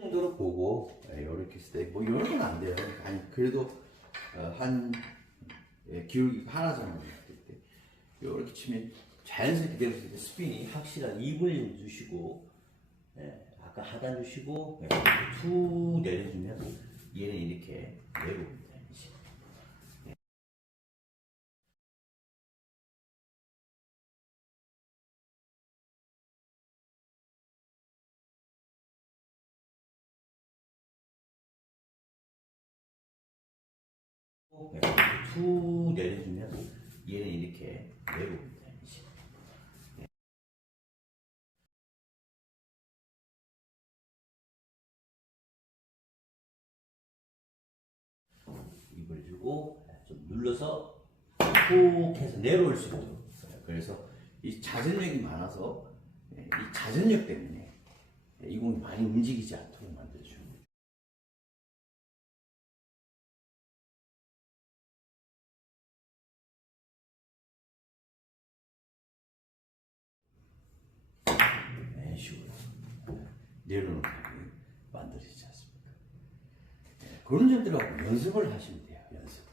정도로 보고 이렇게 했을 때뭐 이런 건 안 돼요. 아니 그래도 어, 한 예, 기울기 하나 정도 때 이렇게 치면 자연스럽게 때 스핀이 확실한 입을 주시고 예, 아까 하단 주시고 예, 툭 내려주면 얘는 이렇게 내려옵니다. 예, 툭 내려주면 얘는 이렇게 내려옵니다. 이제. 입을 주고 좀 눌러서 푹 해서 내려올 수 있도록 그래서 이 자전력이 많아서 예, 이 자전력 때문에 이 공이 많이 움직이지 않도록 만들어주는 거죠. 내려놓는 공이 만들어지지 않습니까? 예, 그런 점들하고 연습을 하시면 돼요. 연습.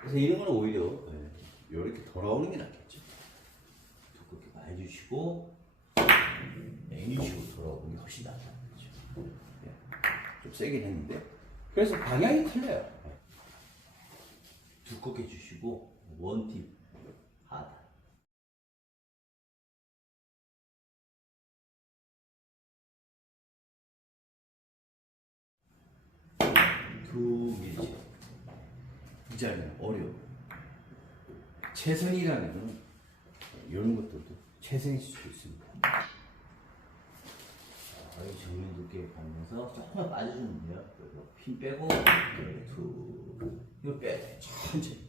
그래서 이런 거는 오히려 이렇게 돌아오는 게 낫겠죠. 두껍게 많이 주시고 네, 이런 식으로 돌아오는 게 훨씬 낫다는 거죠. 예, 좀 세긴 했는데 그래서 방향이 틀려요. 예. 두껍게 주시고 원팁 하단 두 밀지 이 자리는 어려워. 최선이라는 건 이런 것들도 최선일 수도 있습니다. 거의 정면 두께 가면서 조금만 빠져주면 돼요. 그리고 핀 빼고 툭 이거 빼야 돼. 천천히.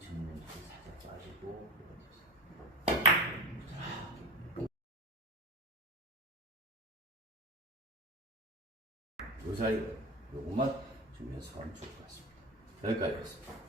정면 두께 살짝 빠지고 이 자리가 요것만 좀 연습하면 좋을 것 같습니다. 여기까지였습니다.